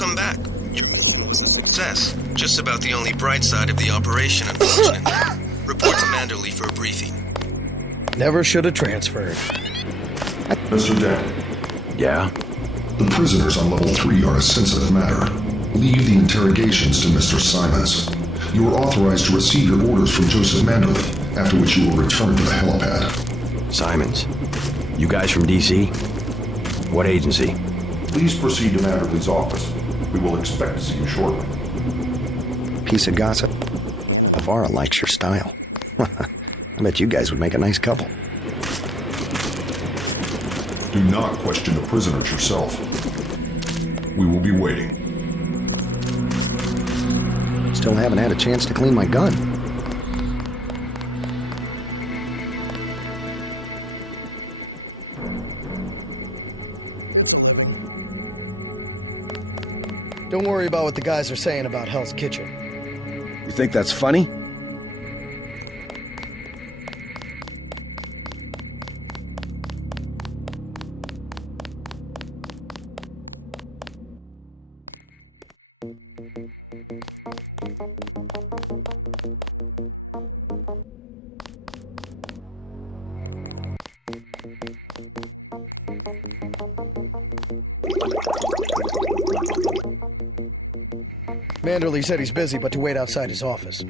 Welcome back. Success. Just about the only bright side of the operation, unfortunately. Report to Manderley for a briefing. Never should have transferred. Mr. Dent. Yeah? The prisoners on level 3 are a sensitive matter. Leave the interrogations to Mr. Simons. You are authorized to receive your orders from Joseph Manderley, after which you will return to the helipad. Simons. You guys from D.C.? What agency? Please proceed to Manderley's office. We will expect to see you shortly. Piece of gossip. Avara likes your style. I bet you guys would make a nice couple. Do not question the prisoners yourself. We will be waiting. Still haven't had a chance to clean my gun. Don't worry about what the guys are saying about Hell's Kitchen. You think that's funny? Manderley said he's busy, but to wait outside his office.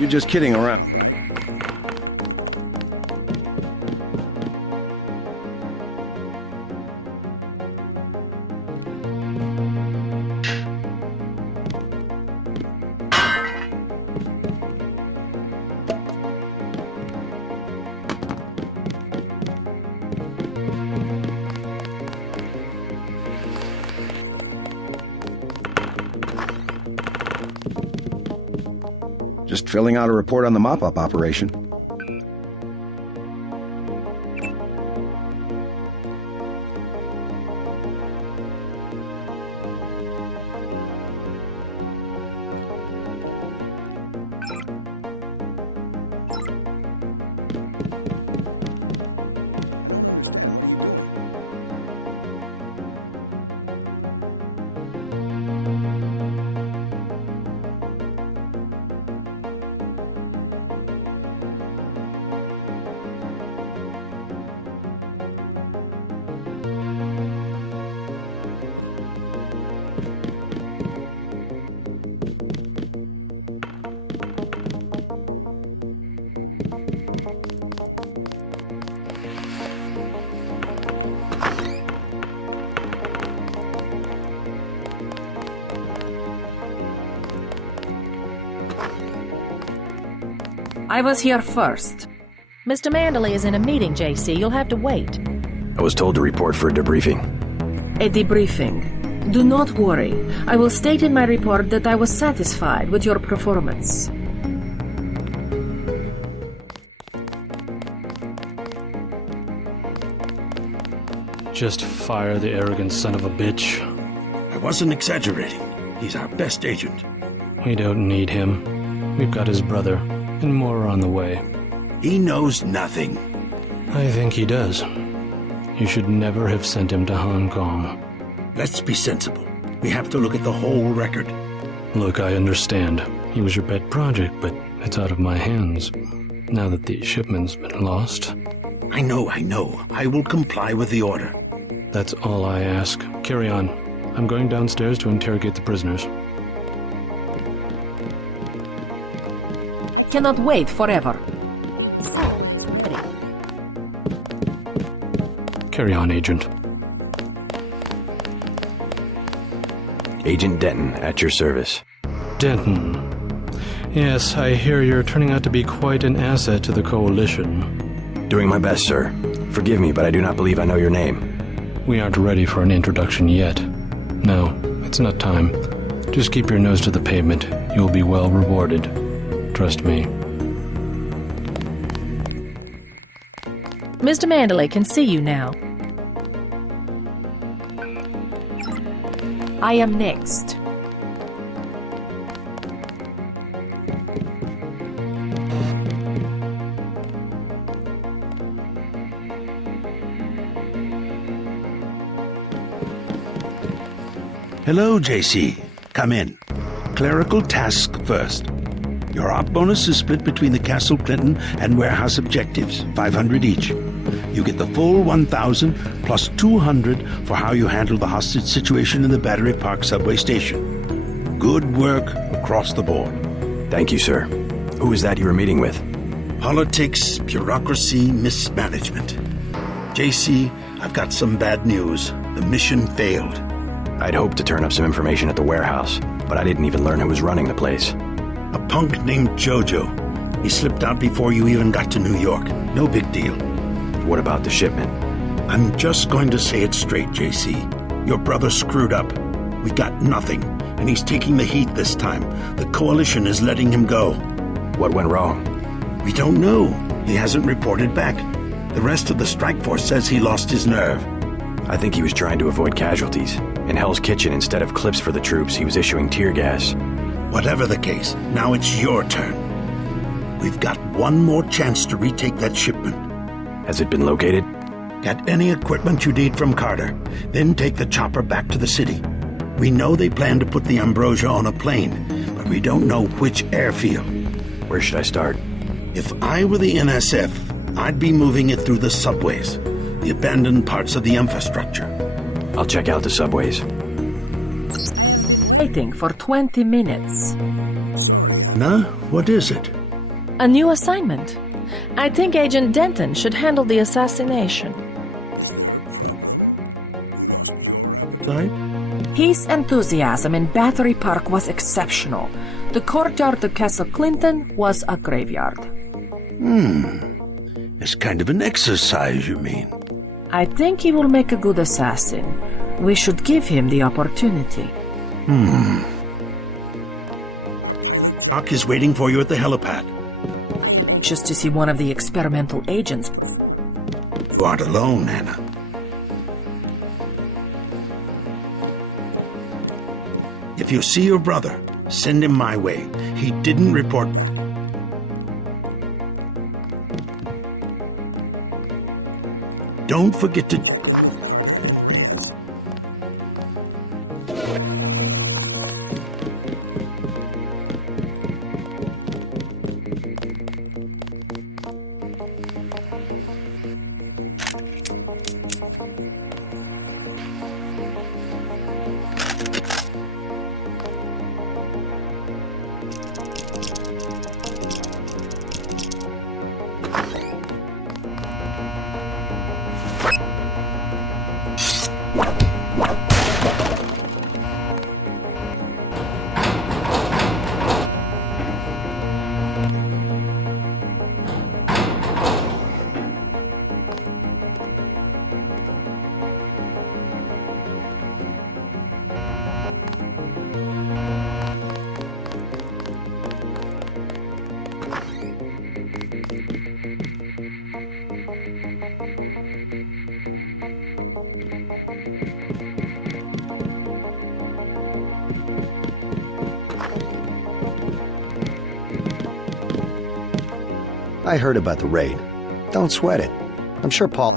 You're just kidding around. Just filling out a report on the mop-up operation. I was here first. Mr. Manderley is in a meeting, JC. You'll have to wait. I was told to report for a debriefing. A debriefing. Do not worry. I will state in my report that I was satisfied with your performance. Just fire the arrogant son of a bitch. I wasn't exaggerating. He's our best agent. We don't need him. We've got his brother, and more are on the way. He knows nothing. I think he does. You should never have sent him to Hong Kong. Let's be sensible. We have to look at the whole record. Look, I understand. He was your pet project, but it's out of my hands. Now that the shipment's been lost. I know. I will comply with the order. That's all I ask. Carry on. I'm going downstairs to interrogate the prisoners. Cannot wait forever. Carry on, Agent. Agent Denton, at your service. Denton. Yes, I hear you're turning out to be quite an asset to the Coalition. Doing my best, sir. Forgive me, but I do not believe I know your name. We aren't ready for an introduction yet. No, it's not time. Just keep your nose to the pavement. You'll be well rewarded. Trust me. Mr. Manderley can see you now. I am next. Hello, JC. Come in. Clerical task first. Your op bonus is split between the Castle Clinton and warehouse objectives, 500 each. You get the full 1,000 plus 200 for how you handle the hostage situation in the Battery Park subway station. Good work across the board. Thank you, sir. Who is that you were meeting with? Politics, bureaucracy, mismanagement. JC, I've got some bad news. The mission failed. I'd hoped to turn up some information at the warehouse, but I didn't even learn who was running the place. A punk named Jojo. He slipped out before you even got to New York. No big deal. What about the shipment? I'm just going to say it straight, JC. Your brother screwed up. We got nothing, and he's taking the heat this time. The Coalition is letting him go. What went wrong? We don't know. He hasn't reported back. The rest of the strike force says he lost his nerve. I think he was trying to avoid casualties. In Hell's Kitchen, instead of clips for the troops, he was issuing tear gas. Whatever the case, now it's your turn. We've got one more chance to retake that shipment. Has it been located? Get any equipment you need from Carter, then take the chopper back to the city. We know they plan to put the Ambrosia on a plane, but we don't know which airfield. Where should I start? If I were the NSF, I'd be moving it through the subways, the abandoned parts of the infrastructure. I'll check out the subways. Waiting for 20 minutes. Nah, what is it? A new assignment. I think Agent Denton should handle the assassination. His enthusiasm in Battery Park was exceptional. The courtyard of Castle Clinton was a graveyard. It's kind of an exercise, you mean? I think he will make a good assassin. We should give him the opportunity. Doc is waiting for you at the helipad. Just to see one of the experimental agents. You aren't alone, Anna. If you see your brother, send him my way. He didn't report. Don't forget to... I heard about the raid. Don't sweat it. I'm sure Paul...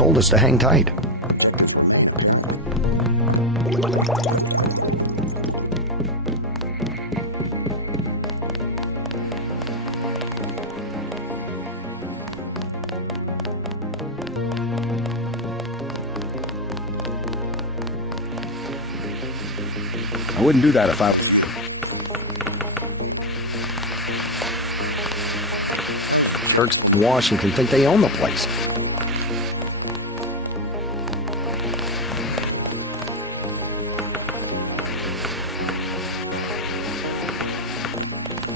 told us to hang tight. I wouldn't do that if I... Turks in Washington think they own the place.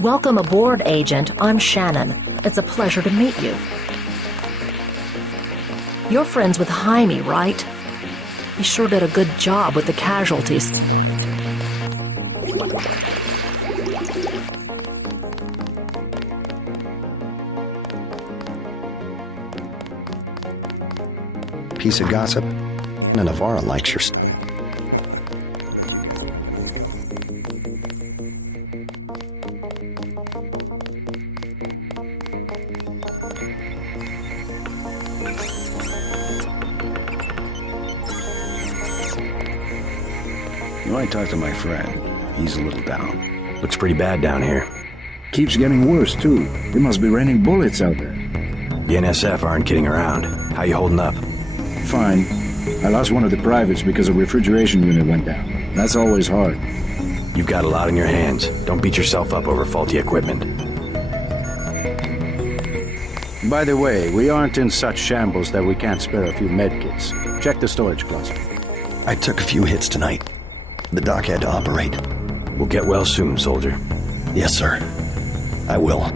Welcome aboard, Agent. I'm Shannon. It's a pleasure to meet you. You're friends with Jaime, right? He sure did a good job with the casualties. Piece of gossip. Navarra likes your... You might talk to my friend. He's a little down. Looks pretty bad down here. Keeps getting worse, too. It must be raining bullets out there. The NSF aren't kidding around. How you holding up? Fine. I lost one of the privates because a refrigeration unit went down. That's always hard. You've got a lot on your hands. Don't beat yourself up over faulty equipment. By the way, we aren't in such shambles that we can't spare a few medkits. Check the storage closet. I took a few hits tonight. The doc had to operate. We'll get well soon, soldier. Yes, sir. I will.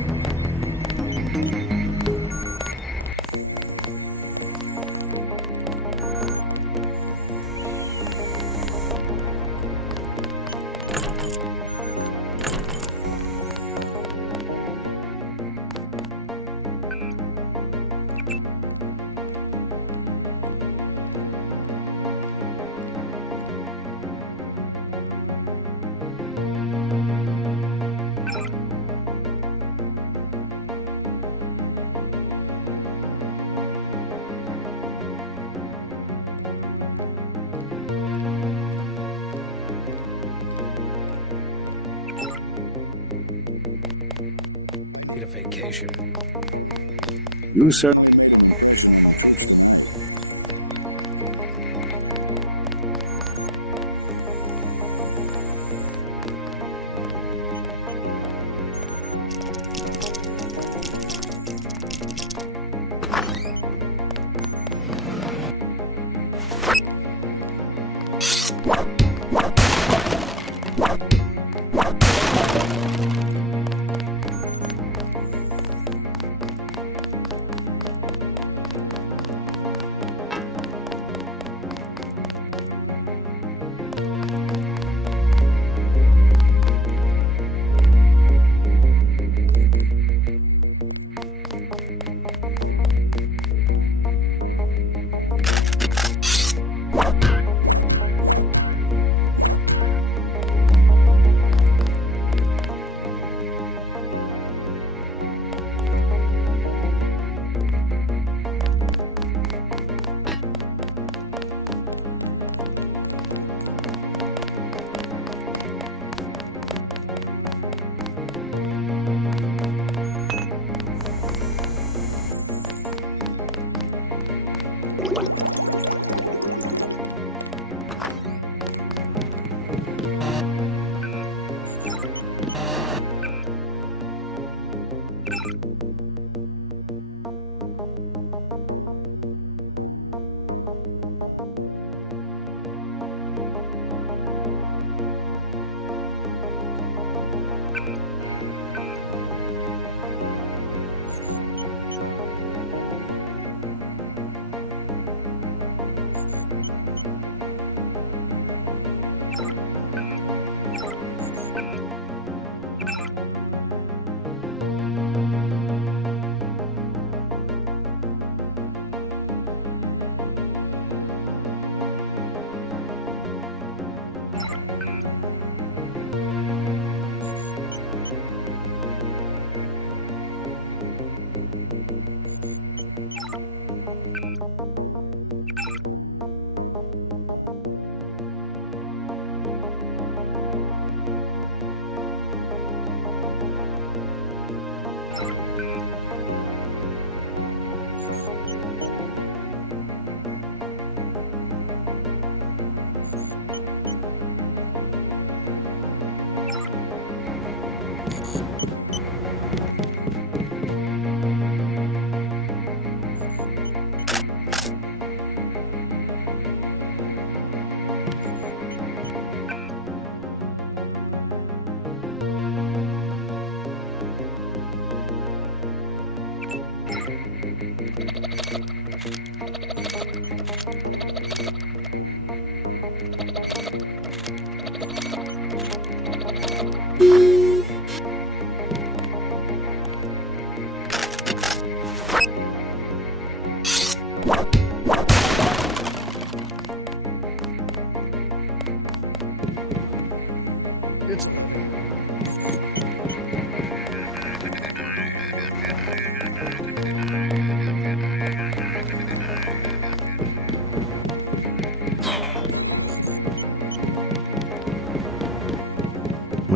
Need a vacation. You, sir?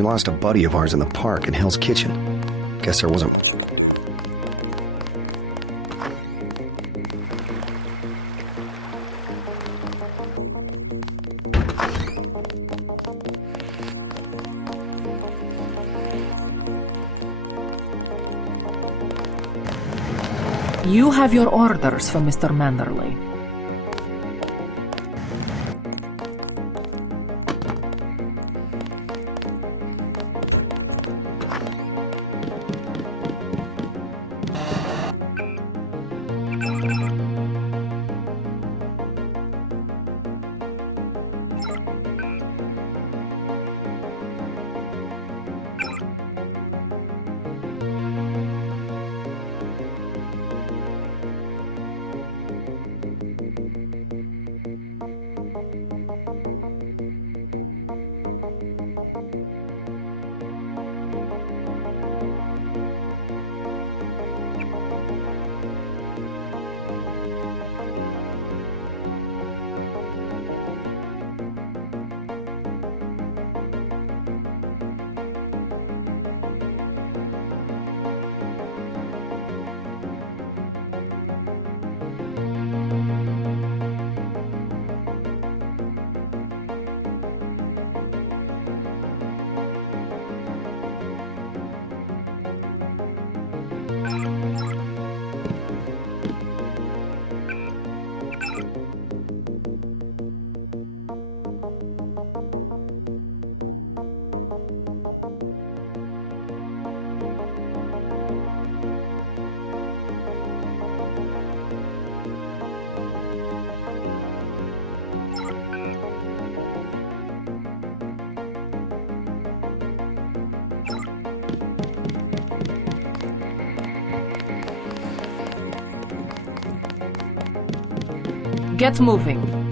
We lost a buddy of ours in the park in Hell's Kitchen. Guess there wasn't... You have your orders for Mr. Manderley. Get moving.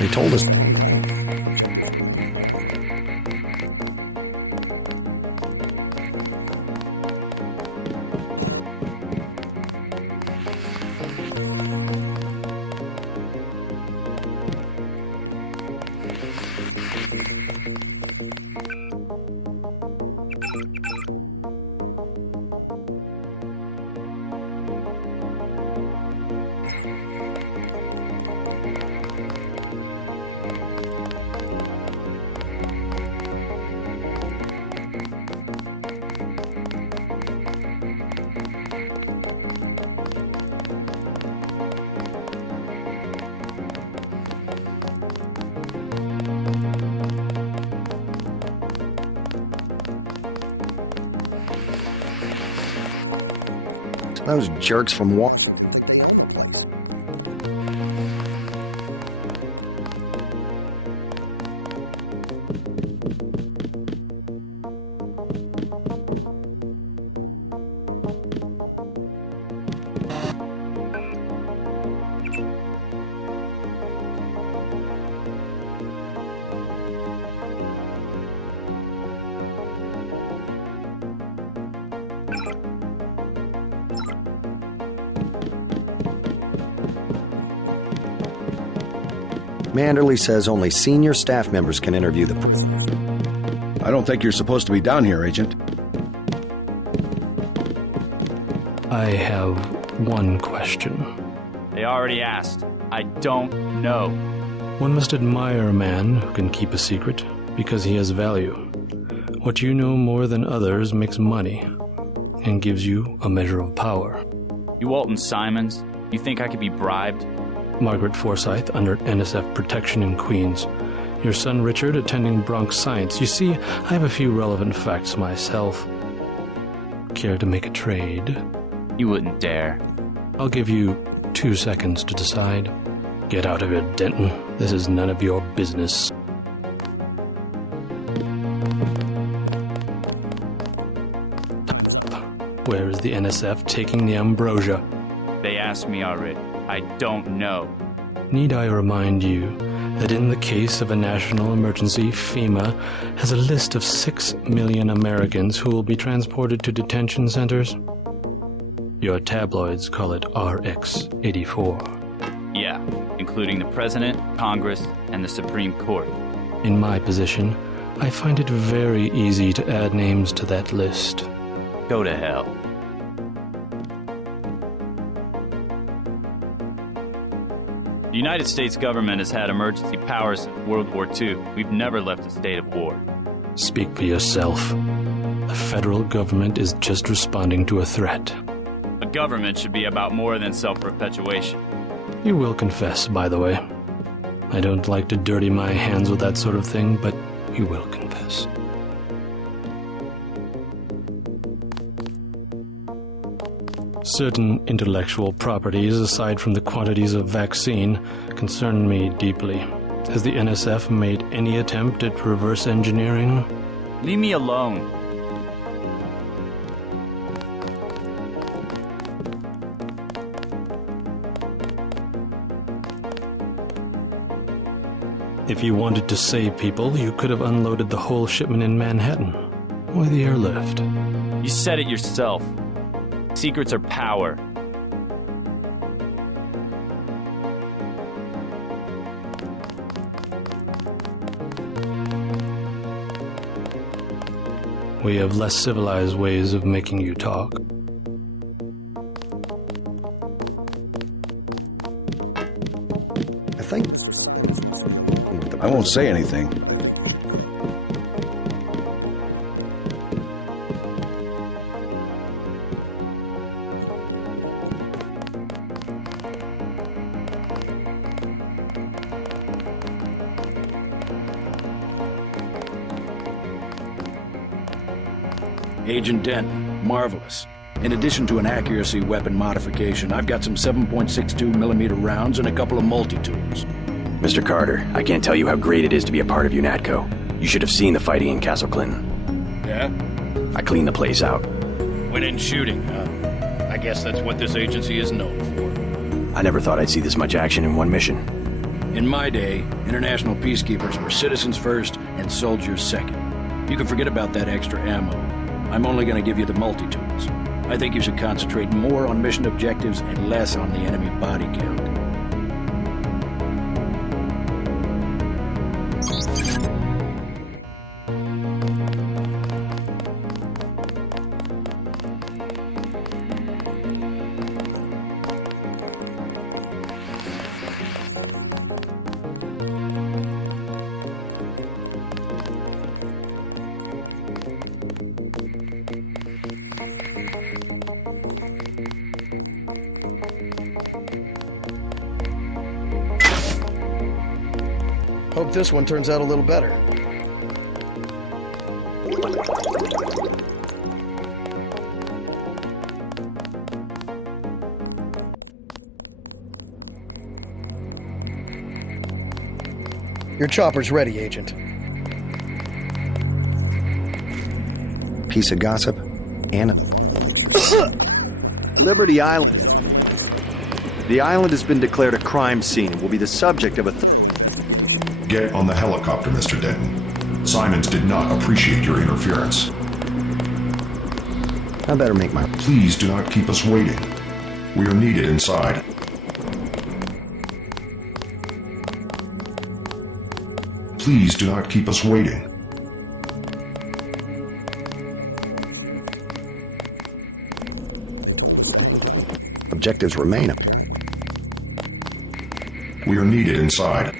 They told us... Those jerks from Wall... Manderley says only senior staff members can interview the... I don't think you're supposed to be down here, Agent. I have one question. They already asked. I don't know. One must admire a man who can keep a secret because he has value. What you know more than others makes money and gives you a measure of power. You Walton Simons, you think I could be bribed? Margaret Forsyth under NSF protection in Queens. Your son Richard attending Bronx Science. You see, I have a few relevant facts myself. Care to make a trade? You wouldn't dare. I'll give you 2 seconds to decide. Get out of here, Denton. This is none of your business. Where is the NSF taking the ambrosia? They asked me already. I don't know. Need I remind you that in the case of a national emergency, FEMA has a list of 6 million Americans who will be transported to detention centers? Your tabloids call it RX-84. Yeah, including the President, Congress, and the Supreme Court. In my position, I find it very easy to add names to that list. Go to hell. The United States government has had emergency powers since World War II. We've never left a state of war. Speak for yourself. The federal government is just responding to a threat. A government should be about more than self-perpetuation. You will confess, by the way. I don't like to dirty my hands with that sort of thing, but you will confess. Certain intellectual properties, aside from the quantities of vaccine, concern me deeply. Has the NSF made any attempt at reverse engineering? Leave me alone. If you wanted to save people, you could have unloaded the whole shipment in Manhattan. Why the airlift? You said it yourself. Secrets are power. We have less civilized ways of making you talk. I think... I won't say anything. Agent Denton, marvelous. In addition to an accuracy weapon modification, I've got some 7.62 millimeter rounds and a couple of multi-tools. Mr. Carter, I can't tell you how great it is to be a part of UNATCO. You should have seen the fighting in Castle Clinton. Yeah? I cleaned the place out. Went in shooting, huh? I guess that's what this agency is known for. I never thought I'd see this much action in one mission. In my day, international peacekeepers were citizens first and soldiers second. You can forget about that extra ammo. I'm only going to give you the multi-tools. I think you should concentrate more on mission objectives and less on the enemy body count. Hope this one turns out a little better. Your chopper's ready, Agent. Piece of gossip and Liberty Island. The island has been declared a crime scene and will be the subject of a Get on the helicopter, Mr. Denton. Simons did not appreciate your interference. I better make my... Please do not keep us waiting. We are needed inside. Please do not keep us waiting. Objectives remain. We are needed inside.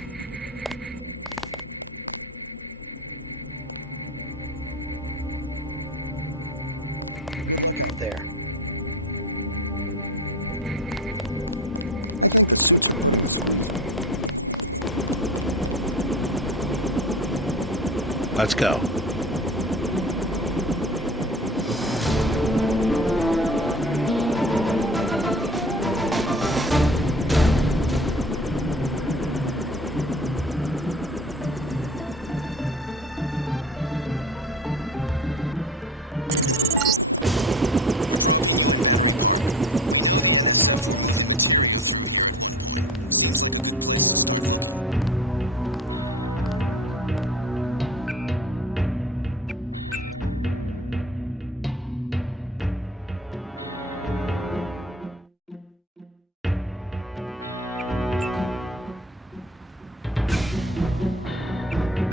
There. Let's go.